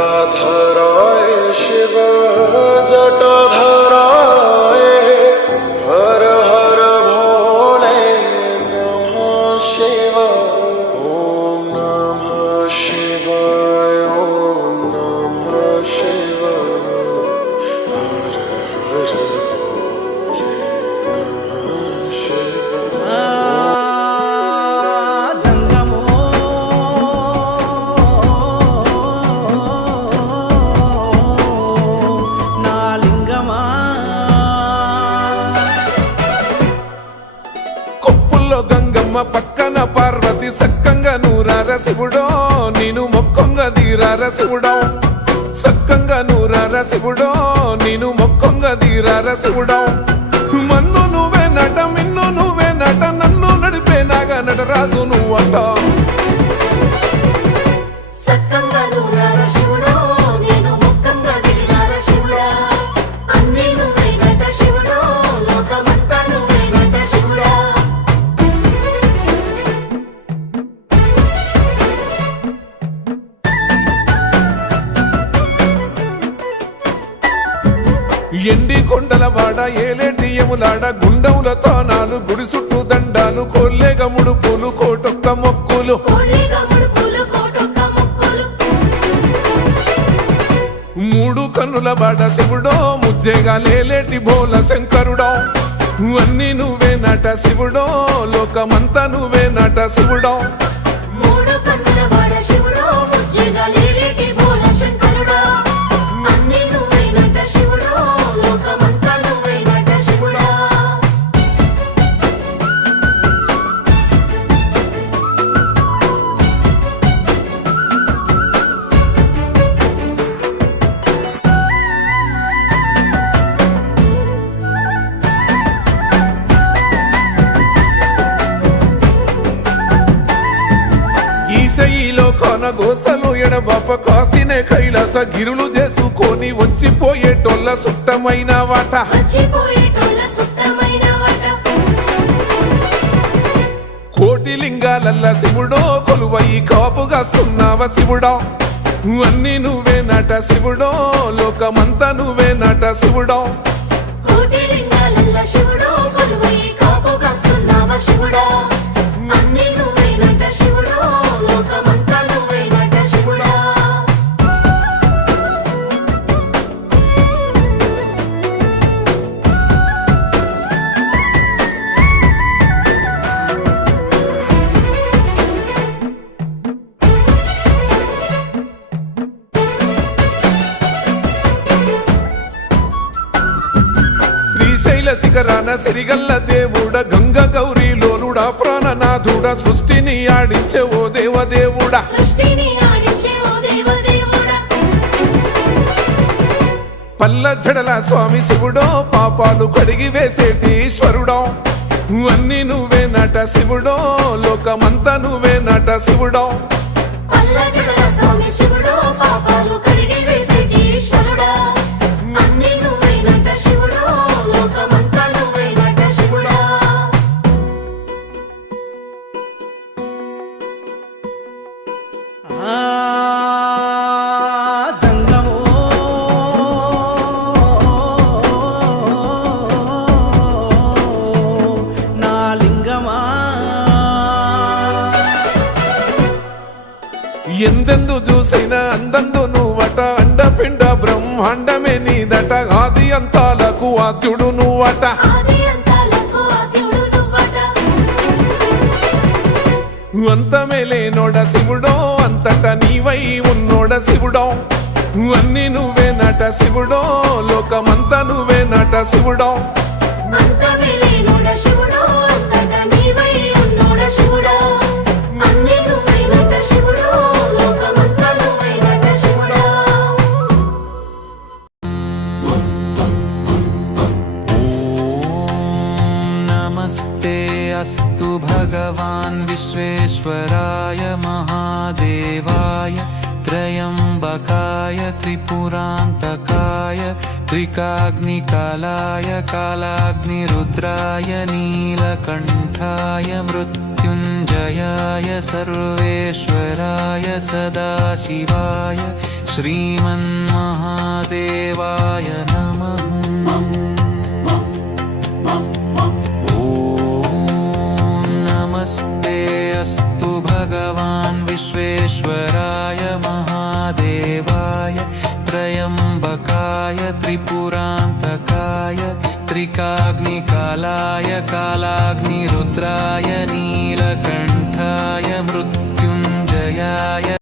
जटाधराय शिव जटाधराय हर हर भोले नमः शिवाय ओम नमः शिवाय ओम नमः शिवाय हर हर भोले नमः शिवाय। పక్కన పార్వతి సక్కంగా నూరార శివుడో నేను మొక్కంగా దీరార శివుడో సక్కంగా నూరార శివుడో నేను మొక్కంగా దీరార శివుడో మన్ను నువ్వే నట మిన్ను నువ్వే నట నన్ను నడిపే నాగా నటరాజు నువ్వట ఎండి కొండల వాడ ఏలేటి యములాడ గుండములతో నాలు గుడి చుట్టూ దండాలు కోల్లేగ ముడుపులు కోటొక్క మొక్కులు మూడు కన్నుల బాట శివుడో ముజ్జేగా లేలేటి బోల శంకరుడో అన్ని నువ్వే నట శివుడో లోకమంతా నువ్వే నట శివుడో ఈశయిలో కొనగోసలు ఎడబాప కాసినే కైలాస గిరులు చేసుకొని వచ్చిపోయేటోళ్ళ సుట్టమైన వాట కోటి లింగాలల్ల శివుడో కొలువయి కాపుగాస్తున్నావ శివుడో అన్ని నువ్వే నట శివుడో లోకమంతా నువ్వే నట శివుడో శ్రీశైల శిఖరాన సిరిగల్ల దేవుడ గంగ గౌరీ లోలుడా ప్రాణనాథుడ సృష్టిని ఆడించే ఓ దేవదేవుడా పల్ల జడల స్వామి శివుడో పాపాలు కడిగి వేసేటి ఈశ్వరుడో అన్ని నువ్వే నట శివుడో లోకమంతా నువ్వే నట శివుడో ఎందెందు చూసిన అందందు నువ్వట అండపిండ బ్రహ్మాండమే నీదట ఆది అంతాలకు ఆద్యుడు నువ్వట అంతమే లేనోడ శివుడో అంతట నీవై ఉన్నోడ శివుడో అన్ని నువ్వే నట శివుడో లోకమంతా నువ్వే నట శివుడో अस्तु भगवान् विश्वेश्वराय महादेवाय त्रयम्बकाय त्रिपुरान्तकाय त्रिकाग्निकालाय कालाग्निरुद्राय नीलकण्ठाय मृत्युञ्जयाय सर्वेश्वराय सदाशिवाय श्रीमन्महादेवाय नमः। ॐ नमस्ते अस्तु भगवान् विश्वेश्वराय महादेवाय त्र्यम्बकाय त्रिपुरान्तकाय त्रिकाग्निकालाय कालाग्निरुद्राय नीलकण्ठाय मृत्युञ्जयाय